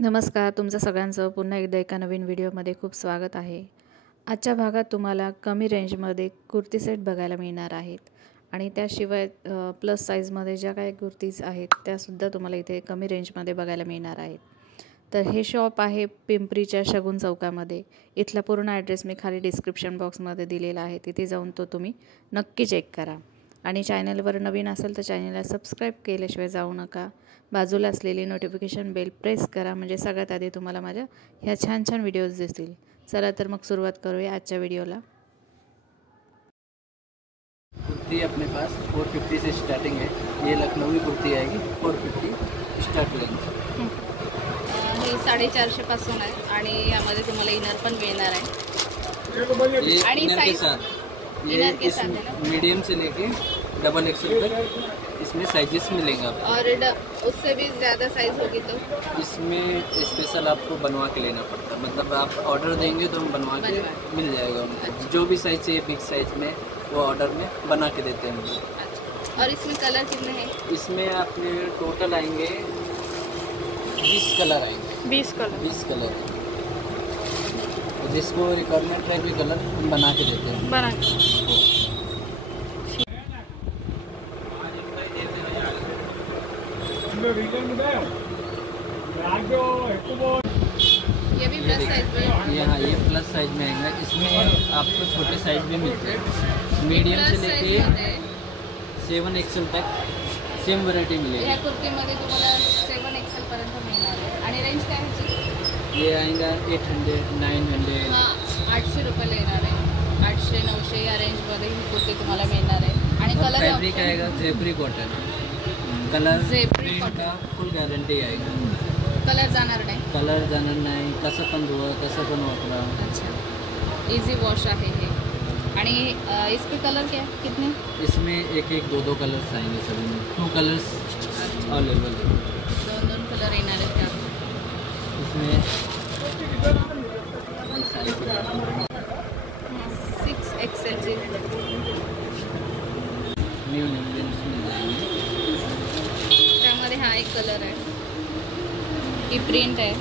नमस्कार, तुमचं सगळ्यांचं पुन्हा एकदा एका नवीन व्हिडिओमध्ये खूप स्वागत आहे. आजच्या भागात तुम्हाला कमी रेंजमध्ये कुर्ती सेट बघायला मिळणार आहेत आणि त्याशिवाय प्लस साईजमध्ये ज्या काही कुर्तीज आहेत त्यासुद्धा तुम्हाला इथे कमी रेंजमध्ये बघायला मिळणार आहेत. तर हे शॉप आहे पिंपरीच्या शगुन चौकामध्ये. इथला पूर्ण ॲड्रेस मी खाली डिस्क्रिप्शन बॉक्समध्ये दिलेला आहे, तिथे जाऊन तो तुम्ही नक्की चेक करा. आणि चॅनलवर नवीन असेल तर चॅनलला सबस्क्राईब केल्याशिवाय जाऊ नका. बाजूला असलेली नोटिफिकेशन बेल प्रेस करा, म्हणजे सगळ्यात आधी तुम्हाला माझ्या ह्या छान छान व्हिडिओज दिसतील. चला तर मग सुरुवात करूया आजच्या व्हिडिओला. कुर्ती अपने पास 450 से स्टार्टिंग है. ये लखनवी कुर्ती आएगी 450 स्टार्ट रेंज. हे 450 पासून आहे आणि यामध्ये तुम्हाला इनर पण मिळणार आहे. आणि इनर के साइज साथ इनर के साथ है ना, मीडियम से लेके डबल एक्सेल तक इसमें साइजेस मिलेंगे आपको. और उससे भी ज़्यादा साइज होगी तो इसमें स्पेशल आपको बनवा के लेना पड़ता है. मतलब आप ऑर्डर देंगे तो हम बनवा के मिल जाएगा. जो भी साइज चाहिए बिग साइज में वो ऑर्डर में बना के देते हैं हम लोग. अच्छा. और इसमें कलर कितने हैं? इसमें आपने टोटल आएंगे 20 कलर आएंगे. 20 कलर. 20 कलर जिसको रिक्वायरमेंट है भी कलर हम बना के देते हैं. बना ये भी प्लस साइज में. यहाँ ये प्लस साइज में आएगा. इसमें आपको छोटे साइज भी मिलते हैं. मीडियम से लेके 7 एक्सेल तक सेम व्हरायटी मिलेगी. ह्या कुर्तीमध्ये तुम्हाला 7 एक्सेल पर्यंत मिळणार आहे. आणि रेंज काय ह्याची? ये आएगा 800 900. हां, 800 रुपयाला येणार आहे. 800 900 या रेंजमध्ये ही कुर्ती तुम्हाला मिळणार आहे. आणि कलर फैब्रिक आएगा जेपरी कॉटन. कलर जेपरी का फुल गारंटी आएगा. कलर जाणार नाही. कलर जाणार नाही. कसं पण धुवा कसं पण वापरा. अच्छा, इजी वॉश आहे हे. आणि इसके कलर क्या है? कितने? इसमें एक एक दो कलर्स आएंगे. सभी में 2 कलर्स अवेलेबल है. 2 कलर येणार आहेत त्यात. इसमें 6 एक्सेलचे न्यू इंडियन्स मिल जाएंगे. त्यामध्ये हा एक कलर आहे. ही प्रिंट आहे,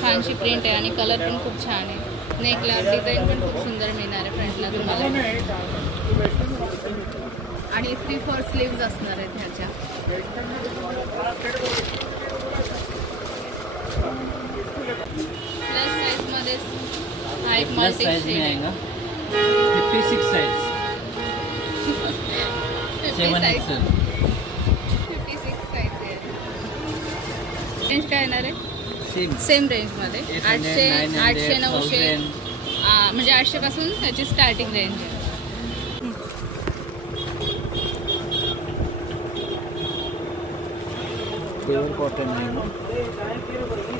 छानशी प्रिंट आहे आणि कलर पण खूप छान आहे. नेकला डिझाईन पण खूप सुंदर मिळणार आहे फ्रंटला तुम्हाला. आणि 3/4 स्लीव्ज असणार आहेत ह्याच्या. प्लस साईजमध्ये हा एक प्लस मल्टी साइज में शेड आएगा 56 साइज 7 एक्सेल. 56 साईज आहे. रेंज काय येणार आहे? सेम रेंजमध्ये 800 800 900 म्हणजे 800 पासून त्याची स्टार्टिंग रेंज आहे. प्योर कॉटन आएगा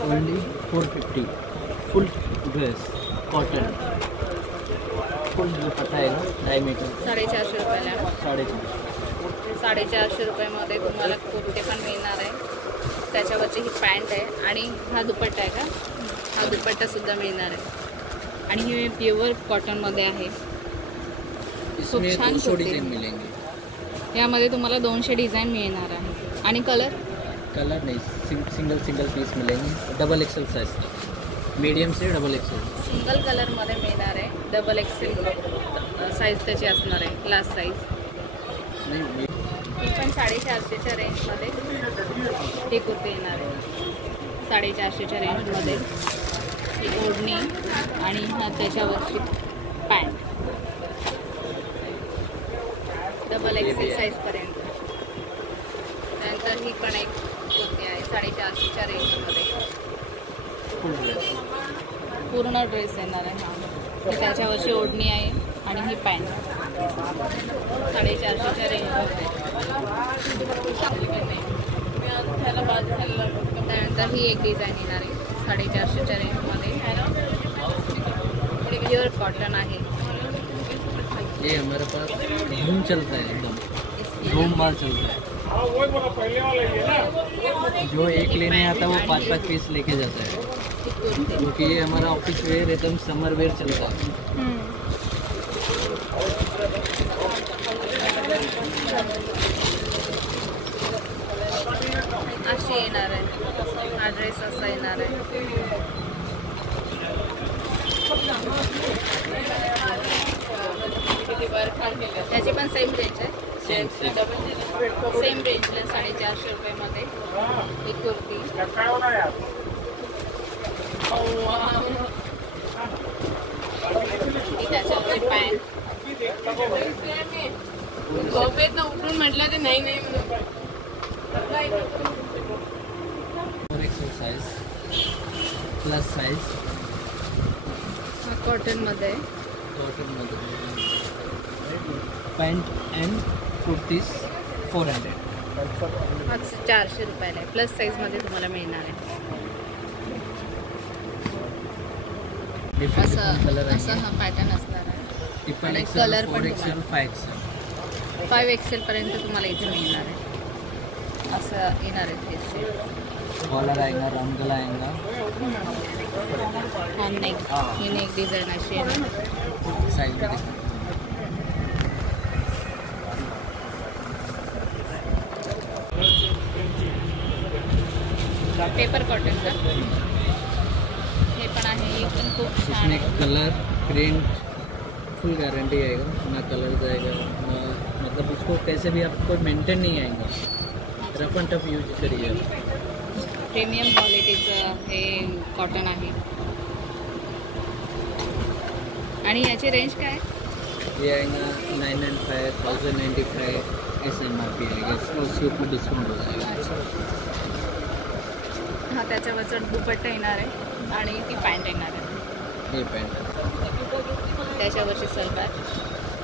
only 450. Full dress cotton full dupatta आएगा 2.5 मीटर. 450 रुपयाला. 450. 450 रुपयामध्ये तुम्हाला कुर्ते पण मिळणार आहे. त्याच्यावरची ही पॅन्ट आहे आणि हा दुपट्टा आहे का? हा दुपट्टासुद्धा मिळणार आहे. आणि हे प्युअर कॉटनमध्ये आहे. इसमें छान 200 कुर्ती. डिजाइन मिलेंगे. यामध्ये तुम्हाला 200 डिझाईन मिळणार आहे. आणि कलर नहीं सिंगल पीस मिलेंगे. डबल एक्सेल साइज मीडियम से डबल एक्सेल. सिंगल कलरमध्ये मिळणार आहे. डबल एक्सेल साईज त्याची असणार आहे, ग्लास साईज. नहीं ही पण 450च्या रेंजमध्ये ही कुर्ती येणार आहे. 450च्या रेंजमध्ये ही ओढणी आणि हा त्याच्यावरची पॅन्ट. डबल एक्सेल साईजपर्यंत. त्यानंतर ही पण एक कुर्ती आहे 450च्या रेंजमध्ये. फुल ड्रेस. पूर्ण ड्रेस येणार आहे हा. ही त्याच्यावरची ओढणी आहे आणि ही पॅन्ट 450च्या रेंजमध्ये. त्यानंतर ही एक डिझाईन येणार आहे 450च्या रेंजमध्ये. प्युअर कॉटन आहे. ये हमारे पास धूम चलता है. एकदम धूम माल चलता है. जो एक लेने आता है वो 5-5 पीस लेके जाता है. क्योंकि ये हमारा ऑफिस वेयर एकदम समर वेयर चलता है. अशी येणार आहे. हा ड्रेस असा येणार आहे. त्याची पण सेम रेंज आहे. सेम रेंजला 450 रुपयामध्ये ही कुर्ती. त्याच्यावर पॅन्ट. झोपेत ना उठून म्हटलं ते नाही नाही साइज प्लस साइज कॉटन मध्ये. Pant end kurtis 400. 400 रुपयाला आहे. प्लस साईज मध्ये तुम्हाला मिळणार आहे. असं हा पॅटर्न असणार आहे. आणि कलर पण 5XL पर्यंत तुम्हाला इथे मिळणार आहे. असं येणार आहे. कॉलर आएगा, राउंड गला आएगा. हा नेक, ही नेक डिझाईन अशी येणार. साइज में पेपर कॉटन का हे पण आहे. हे पण खूप छान आहे. कलर प्रिंट फुल गारंटी आएगा, ना कलर जाएगा ना, मतलब उसको कैसे भी आपको मेंटेन नहीं आएगा. रफ एंड टफ यूज करिए. प्रीमियम क्वालिटीचं हे कॉटन आहे. आणि याची रेंज काय आहे? ये आएगा 995, 1095 ऐसे MRP आएगा. उसके ऊपर डिस्काउंट हो जाएगा. हा त्याच्यावरचा दुपट्टा येणार आहे आणि ती पॅन्ट येणार आहे. ये पॅन्ट त्याच्यावरची सलवार,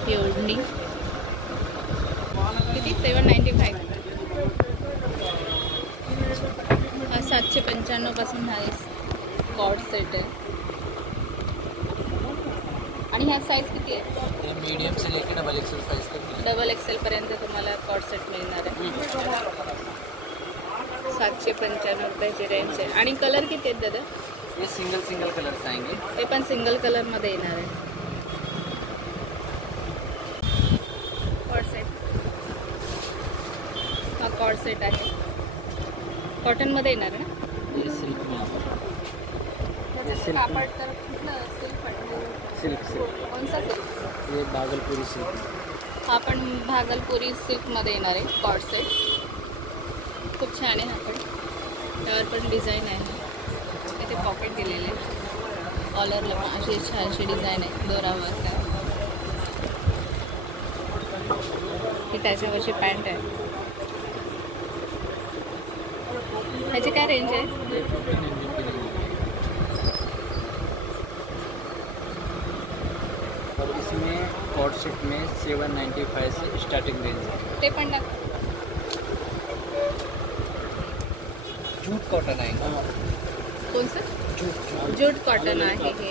ही ओढणी. किती? 795. हा 795 पासून हा कॉर्ड सेट आहे. आणि ह्या साईज किती आहे? मीडियम से लेकर डबल एक्सेल साइज तक. डबल एक्सेल पर्यंत तुम्हाला कॉर्ड सेट मिळणार आहे. 795 रुपयाची रेंज आहे. आणि कलर किती आहेत दादा? ये सिंगल कलर्स आएंगे. ते पण सिंगल कलरमध्ये येणार आहे. कॉर्ड सेट, हा कॉर्ड सेट आहे. कॉटनमध्ये येणार आहे ना? ये सिल्क में कापड तर कुठलं? सिल्क. कोणसा सिल्क? ये भागलपुरी सिल्क. हा पण भागलपुरी सिल्कमध्ये येणार आहे कॉर्ड सेट. खूप छान आहे. हा पण त्यावर पण डिझाईन आहे. इथे पॉकेट दिलेले आहे. कॉलरला पण अशी छानशी डिझाईन आहे. दोरावर काय ही त्याच्यावरची पॅन्ट आहे. ह्याची काय रेंज आहे? और इसमें कॉर्ड सेट में 795 से स्टार्टिंग रेंज है. ते पण जूट कॉटन आएगा. कोणतं? जूट कॉटन आहे हे.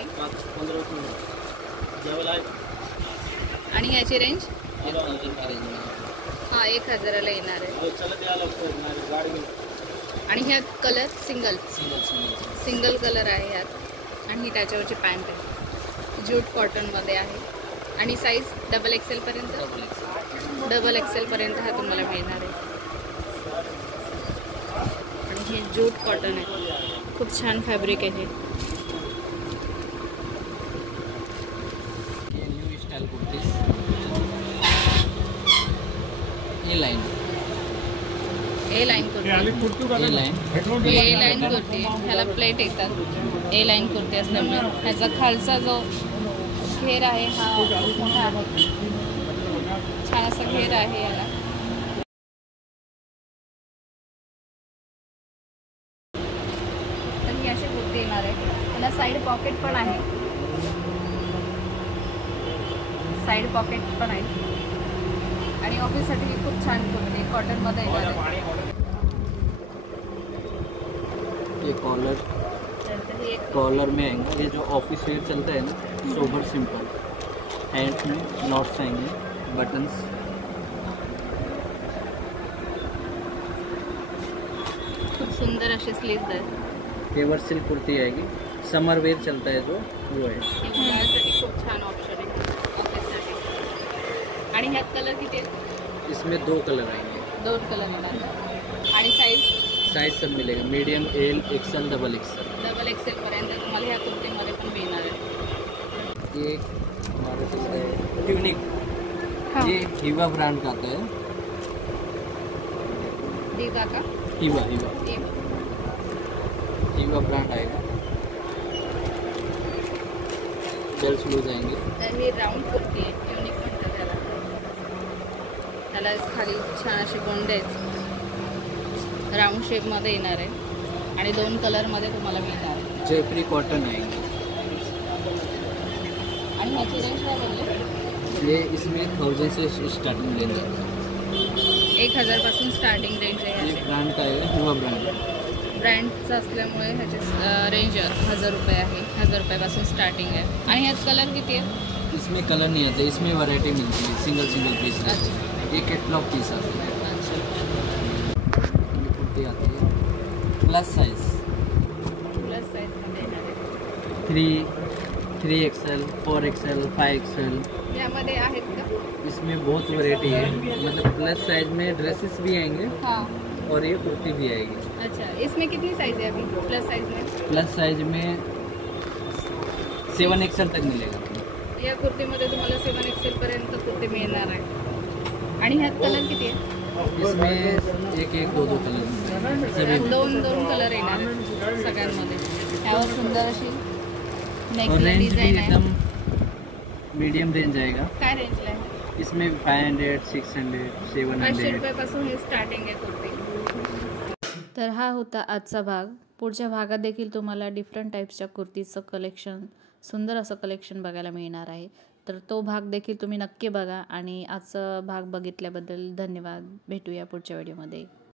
आणि याची रेंज? हा 1000ला येणार आहे. आणि ह्यात कलर सिंगल कलर आहे ह्यात. आणि ही त्याच्यावरची पॅन्ट आहे. जूट कॉटनमध्ये आहे. आणि साईज डबल एक्सेल पर्यंत हा तुम्हाला मिळणार आहे. आणि हे जूट कॉटन आहे. खूप छान फॅब्रिक आहे. ये न्यू स्टाइल कुर्तीज. ए लाइन कुर्ती. ह्याला प्लेट येतात. ए लाईन कुर्ती असल्यामुळे ह्याचा खालचा जो घेर आहे हा मोठा आहे. छान असा घेर आहे याला. तर ही अशी कुर्ती येणार आहे. त्याला साईड पॉकेट पण आहे. आणि ऑफिससाठी ही खूप छान कुर्ती कॉटनमध्ये येणार आहे. ये कॉलर में आएंगे. ये जो ऑफिस वेयर चलता है ना, सोबर सिंपल. हैंड्स में नॉट्स आएंगे, बटन्स. खूप सुंदर असे स्लीव्ज आहेत. पेवर सिल्क कुर्ती आएगी. समर वेयर चलता है जो वो है. उन्हाळ्यासाठी खूप छान ऑप्शन आहे ऑफिससाठी. आणि ह्यात कलर किती आहेत? इसमें 2 कलर आएंगे. 2 कलर येणार. आणि साईज साइज सब मिलेगा, medium, L, XL, double XL. Double XL पर्यंत तुम्हाला ह्या कुर्तीमध्ये पण मिळणार आहे। ये हमारे पास है ट्यूनिक, ये हिवा ब्रांड का आता है। दिगा का हिवा ये हिवा ब्रांड आएगा, बेल्ट लूज आएंगे। तर ही राऊंड कुर्ती आहे, ट्युनिक म्हणतात त्याला। त्याला खाली छान असे गोंडे आहेत, राऊंड शेपमध्ये येणार आहे आणि 2 कलरमध्ये तुम्हाला मिळणार आहे। जयपुरी कॉटन आएंगे। आणि ह्याची रेंज काय बोलले? ये इसमें 1000 से स्टार्टिंग रेंज है, 1000 पासून स्टार्टिंग रेंज आहे। ये ह्याची ब्रांड का है, हिवा ब्रांड। ब्रँडचं असल्यामुळे ह्याची रेंज 1000 रुपये आहे, 1000 रुपयापासून स्टार्टिंग आहे। आणि ह्यात कलर किती आहे? इसमें कलर नहीं आते, इसमें वैरायटी मिलती है, सिंगल पीस। अच्छा ये कैटलॉग पीस आते हैं। अच्छा, ये कुर्ती आती है प्लस साइज, प्लस साईजमध्ये येणार आहे। 3XL, 4XL, 5XL। यामध्ये आहेत का? इसमें बहुत वैरायटी है, मतलब प्लस साइज में ड्रेसेस भी आएंगे हाँ। और ये कुर्ती भी आएगी। अच्छा, इसमें कितनी साइज है अभी प्लस साइज में? प्लस साइज में 7XL तक मिलेगा। या कुर्तीमध्ये तुम्हाला 7XL पर्यंत कुर्ती मिळणार आहे। आणि ह्यात कलर किती आहे? इसमें एक 2 कलर सभी। 2 कलर येणार आहेत सगळ्यांमध्ये। ह्यावर सुंदर अशी और नेकला रेंज भी डिझाईन आहे। एकदम मीडियम रेंज आएगा। काय रेंजला आहे? इसमें 500, 600, 500 700। रुपयापासून हे स्टार्टिंग आहे कुर्ती। तर हा होता आजचा भाग। पुढच्या भागात देखील तुम्हाला डिफरंट टाईप्सच्या कुर्तीचं कलेक्शन, सुंदर असं कलेक्शन बघायला मिळणार आहे। तर तो भाग देखील तुम्ही नक्की बघा आणि आजचा भाग बघितल्याबद्दल धन्यवाद। भेटूया पुढच्या व्हिडिओमध्ये।